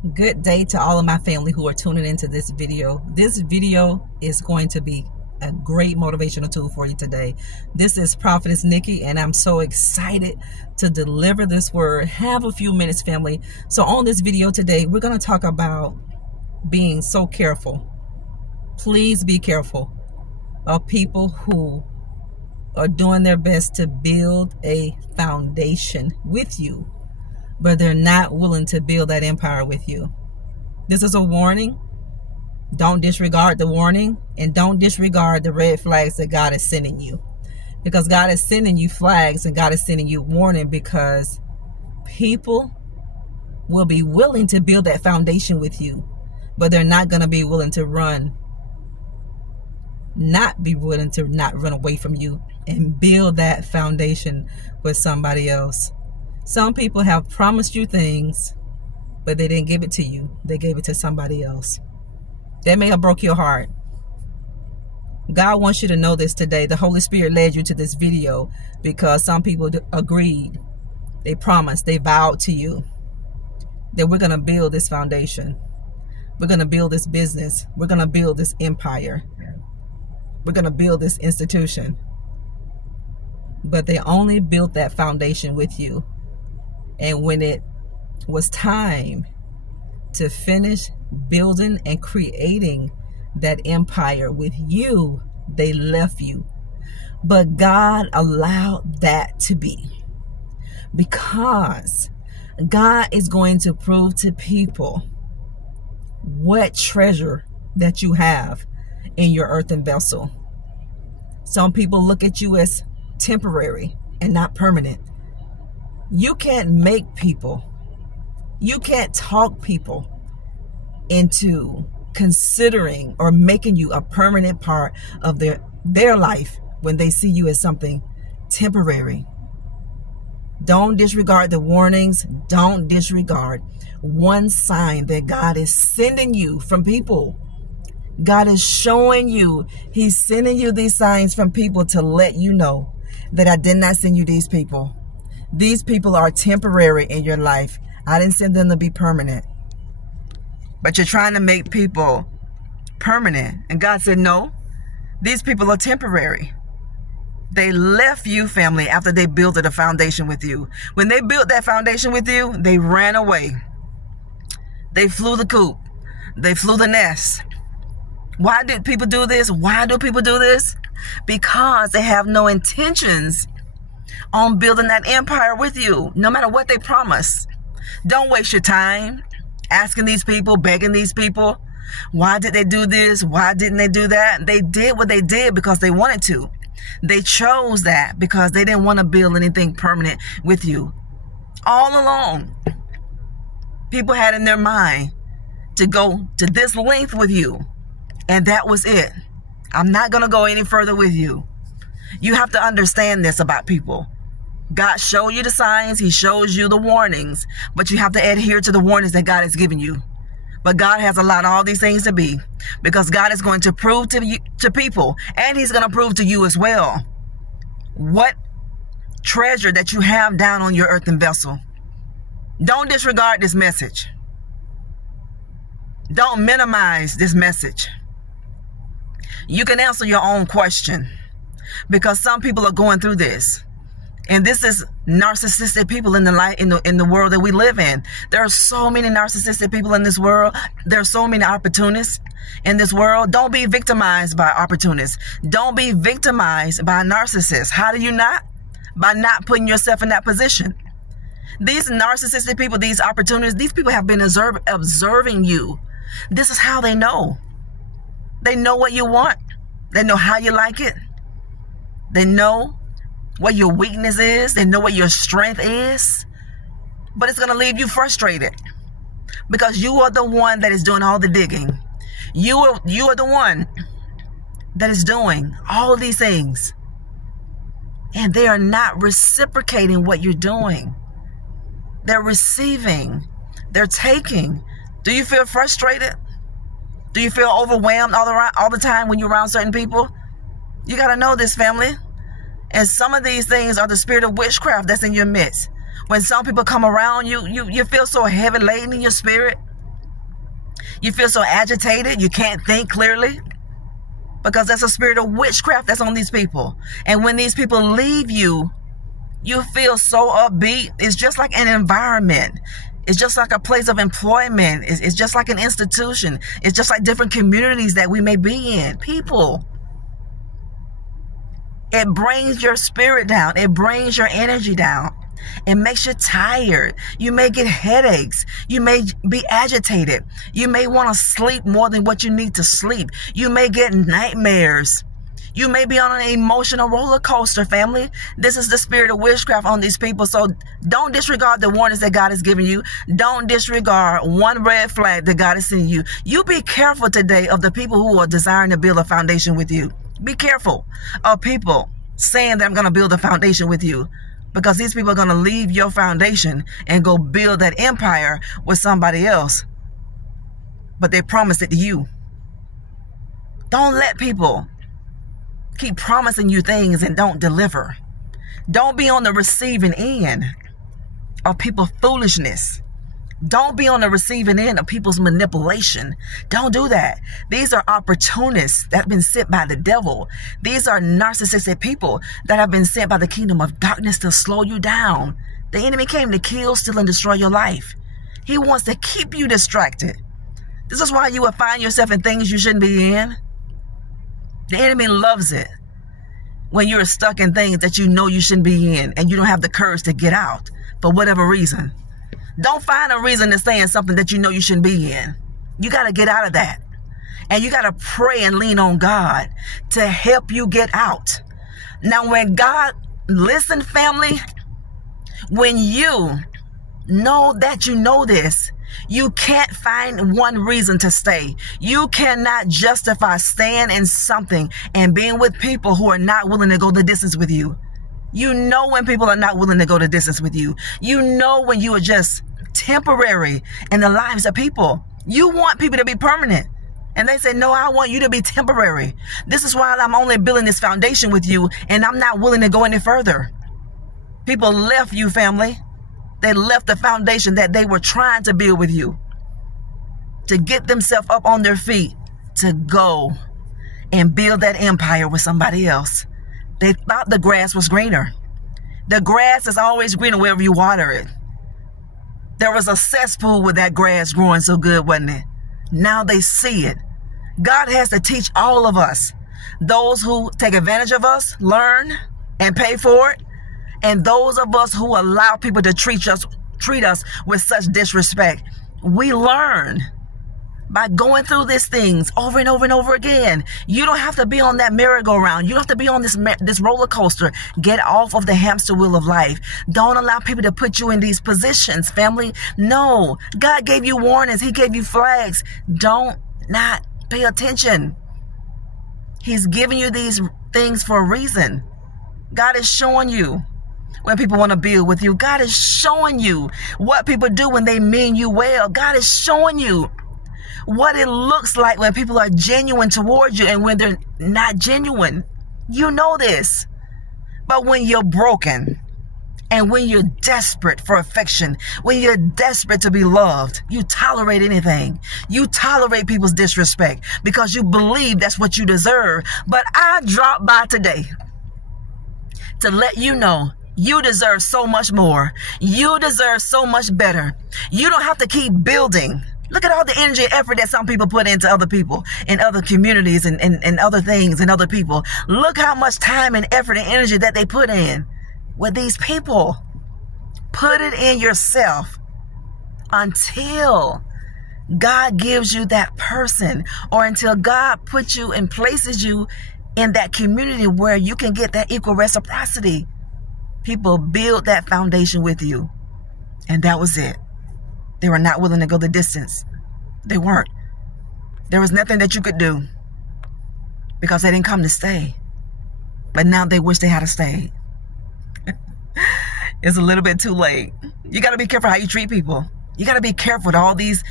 Good day to all of my family who are tuning into this video. This video is going to be a great motivational tool for you today. This is Prophetess Nikki, and I'm so excited to deliver this word. Have a few minutes, family. So on this video today, we're going to talk about being so careful. Please be careful of people who are doing their best to build a foundation with you, but they're not willing to build that empire with you. This is a warning. Don't disregard the warning, and don't disregard the red flags that God is sending you. Because God is sending you flags and God is sending you warning, because people will be willing to build that foundation with you, but they're not going to be willing to not run away from you and build that foundation with somebody else. Some people have promised you things, but they didn't give it to you. They gave it to somebody else. They may have broke your heart. God wants you to know this today. The Holy Spirit led you to this video because some people agreed. They promised, they vowed to you that we're going to build this foundation. We're going to build this business. We're going to build this empire. We're going to build this institution. But they only built that foundation with you. And when it was time to finish building and creating that empire with you, they left you. But God allowed that to be, because God is going to prove to people what treasure that you have in your earthen vessel. Some people look at you as temporary and not permanent. You can't make people, you can't talk people into considering or making you a permanent part of their life when they see you as something temporary. Don't disregard the warnings. Don't disregard one sign that God is sending you from people. God is showing you, He's sending you these signs from people to let you know that I did not send you these people. These people are temporary in your life. I didn't send them to be permanent. But you're trying to make people permanent. And God said, no, these people are temporary. They left you, family, after they built a foundation with you. When they built that foundation with you, they ran away. They flew the coop. They flew the nest. Why did people do this? Why do people do this? Because they have no intentions on building that empire with you, no matter what they promise. Don't waste your time asking these people, begging these people, why did they do this? Why didn't they do that? They did what they did because they wanted to. They chose that because they didn't want to build anything permanent with you. All along, people had in their mind to go to this length with you, and that was it. I'm not going to go any further with you. You have to understand this about people. God showed you the signs. He shows you the warnings, but you have to adhere to the warnings that God has given you. But God has allowed all these things to be because God is going to prove to you, to people, and He's going to prove to you as well what treasure that you have down on your earthen vessel. Don't disregard this message. Don't minimize this message. You can answer your own question, because some people are going through this. And this is narcissistic people in the world that we live in. There are so many narcissistic people in this world. There are so many opportunists in this world. Don't be victimized by opportunists. Don't be victimized by narcissists. How do you not? By not putting yourself in that position. These narcissistic people, these opportunists, these people have been observing you. This is how they know. They know what you want. They know how you like it. They know what your weakness is. They know what your strength is. But it's going to leave you frustrated because you are the one that is doing all the digging. You are the one that is doing all of these things. And they are not reciprocating what you're doing. They're receiving. They're taking. Do you feel frustrated? Do you feel overwhelmed all the time when you're around certain people? You got to know this, family. And some of these things are the spirit of witchcraft that's in your midst. When some people come around you, you feel so heavy laden in your spirit. You feel so agitated, you can't think clearly, because that's a spirit of witchcraft that's on these people. And when these people leave you, you feel so upbeat. It's just like an environment. It's just like a place of employment. It's just like an institution. It's just like different communities that we may be in. People. It brings your spirit down. It brings your energy down. It makes you tired. You may get headaches. You may be agitated. You may want to sleep more than what you need to sleep. You may get nightmares. You may be on an emotional roller coaster, family. This is the spirit of witchcraft on these people. So don't disregard the warnings that God has given you. Don't disregard one red flag that God is sending you. You be careful today of the people who are desiring to build a foundation with you. Be careful of people saying that I'm going to build a foundation with you, because these people are going to leave your foundation and go build that empire with somebody else. But they promised it to you. Don't let people keep promising you things and don't deliver. Don't be on the receiving end of people's foolishness. Don't be on the receiving end of people's manipulation. Don't do that. These are opportunists that have been sent by the devil. These are narcissistic people that have been sent by the kingdom of darkness to slow you down. The enemy came to kill, steal, and destroy your life. He wants to keep you distracted. This is why you will find yourself in things you shouldn't be in. The enemy loves it when you're stuck in things that you know you shouldn't be in and you don't have the courage to get out for whatever reason. Don't find a reason to stay in something that you know you shouldn't be in. You got to get out of that. And you got to pray and lean on God to help you get out. Now, when God, listen, family, when you know that you know this, you can't find one reason to stay. You cannot justify staying in something and being with people who are not willing to go the distance with you. You know when people are not willing to go the distance with you. You know when you are just temporary in the lives of people. You want people to be permanent. And they say, no, I want you to be temporary. This is why I'm only building this foundation with you, and I'm not willing to go any further. People left you, family. They left the foundation that they were trying to build with you to get themselves up on their feet to go and build that empire with somebody else. They thought the grass was greener. The grass is always greener wherever you water it. There was a cesspool with that grass growing so good, wasn't it? Now they see it. God has to teach all of us. Those who take advantage of us, learn and pay for it. And those of us who allow people to treat us with such disrespect. We learn by going through these things over and over and over again. You don't have to be on that merry-go-round. You don't have to be on this roller coaster. Get off of the hamster wheel of life. Don't allow people to put you in these positions, family. No, God gave you warnings. He gave you flags. Don't not pay attention. He's giving you these things for a reason. God is showing you when people want to build with you. God is showing you what people do when they mean you well. God is showing you what it looks like when people are genuine towards you and when they're not genuine. You know this. But when you're broken and when you're desperate for affection, when you're desperate to be loved, you tolerate anything. You tolerate people's disrespect because you believe that's what you deserve. But I dropped by today to let you know you deserve so much more. You deserve so much better. You don't have to keep building. Look at all the energy and effort that some people put into other people and other communities and other things and other people. Look how much time and effort and energy that they put in with these people. Put it in yourself until God gives you that person, or until God puts you and places you in that community where you can get that equal reciprocity. People build that foundation with you. And that was it. They were not willing to go the distance. They weren't. There was nothing that you could do because they didn't come to stay. But now they wish they had stayed. It's a little bit too late. You got to be careful how you treat people. You got to be careful with all these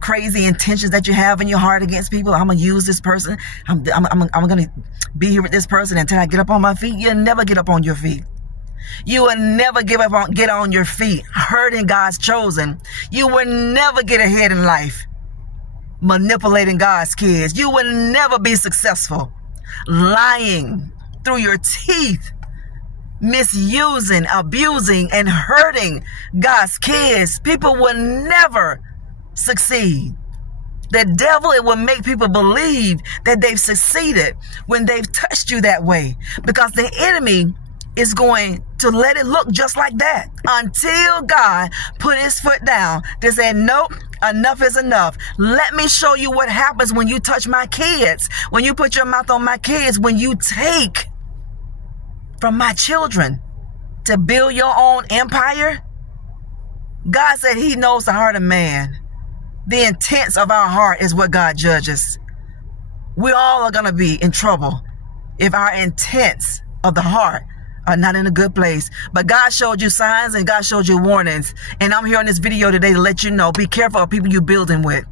crazy intentions that you have in your heart against people. I'm going to use this person. I'm going to be here with this person until I get up on my feet. You'll never get up on your feet. You will never get on your feet hurting God's chosen. You will never get ahead in life manipulating God's kids. You will never be successful. Lying through your teeth, misusing, abusing, and hurting God's kids. People will never succeed. The devil, it will make people believe that they've succeeded when they've touched you that way, because the enemy is going to let it look just like that until God put his foot down to say, nope, enough is enough. Let me show you what happens when you touch my kids, when you put your mouth on my kids, when you take from my children to build your own empire. God said he knows the heart of man. The intents of our heart is what God judges. We all are going to be in trouble if our intents of the heart are not in a good place. But God showed you signs and God showed you warnings. And I'm here on this video today to let you know, be careful of people you're building with.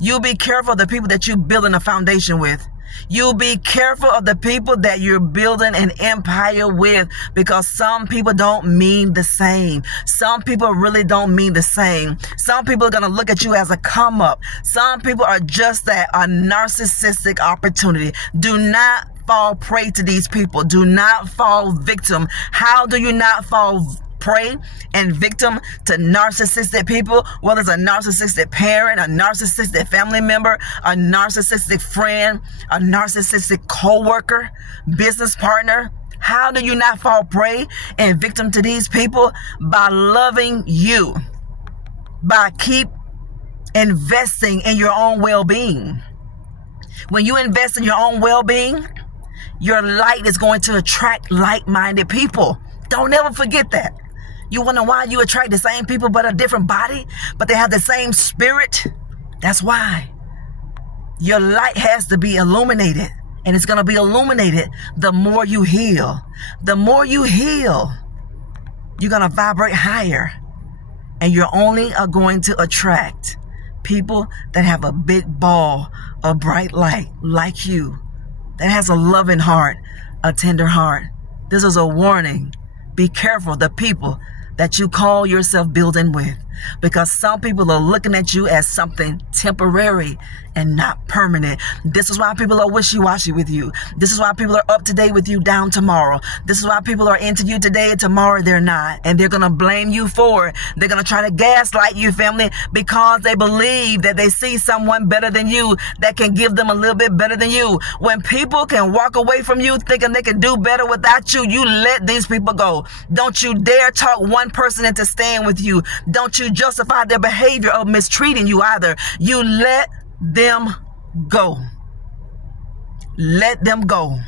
You be careful of the people that you're building a foundation with. You be careful of the people that you're building an empire with, because some people don't mean the same. Some people really don't mean the same. Some people are going to look at you as a come up. Some people are just that, a narcissistic opportunity. Do not fall prey to these people. Do not fall victim. How do you not fall prey and victim to narcissistic people? Well, it's a narcissistic parent, a narcissistic family member, a narcissistic friend, a narcissistic co-worker, business partner. How do you not fall prey and victim to these people? By loving you, by keep investing in your own well-being. When you invest in your own well-being, your light is going to attract like-minded people. Don't ever forget that. You wonder why you attract the same people but a different body, but they have the same spirit? That's why. Your light has to be illuminated, and it's going to be illuminated the more you heal. The more you heal, you're going to vibrate higher, and you're only going to attract people that have a big ball of bright light like you, that has a loving heart, a tender heart. This is a warning. Be careful the people that you call yourself building with, because some people are looking at you as something temporary and not permanent. This is why people are wishy-washy with you. This is why people are up today with you, down tomorrow. This is why people are into you today and tomorrow they're not. And they're going to blame you for it. They're going to try to gaslight you, family, because they believe that they see someone better than you that can give them a little bit better than you. When people can walk away from you thinking they can do better without you, you let these people go. Don't you dare talk one person into staying with you. Don't you justify their behavior of mistreating you either. You let them go. Let them go.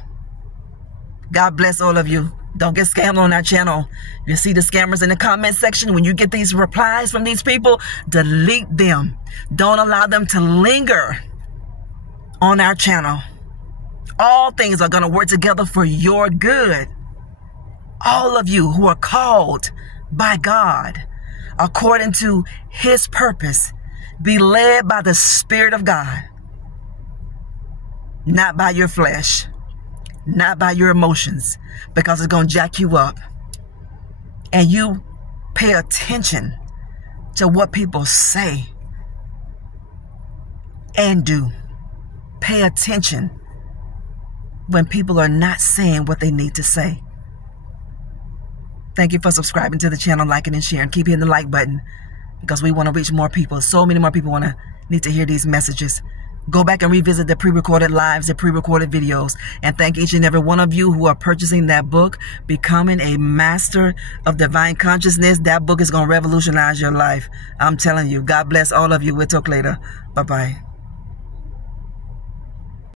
God bless all of you. Don't get scammed on our channel. You see the scammers in the comment section. When you get these replies from these people, delete them. Don't allow them to linger on our channel. All things are going to work together for your good. All of you who are called by God according to his purpose, be led by the Spirit of God, not by your flesh, not by your emotions, because it's going to jack you up. And you pay attention to what people say and do. Pay attention when people are not saying what they need to say. Thank you for subscribing to the channel, liking and sharing. Keep hitting the like button, because we want to reach more people. So many more people need to hear these messages. Go back and revisit the pre-recorded lives, the pre-recorded videos. And thank each and every one of you who are purchasing that book, Becoming a Master of Divine Consciousness. That book is going to revolutionize your life. I'm telling you. God bless all of you. We'll talk later. Bye-bye.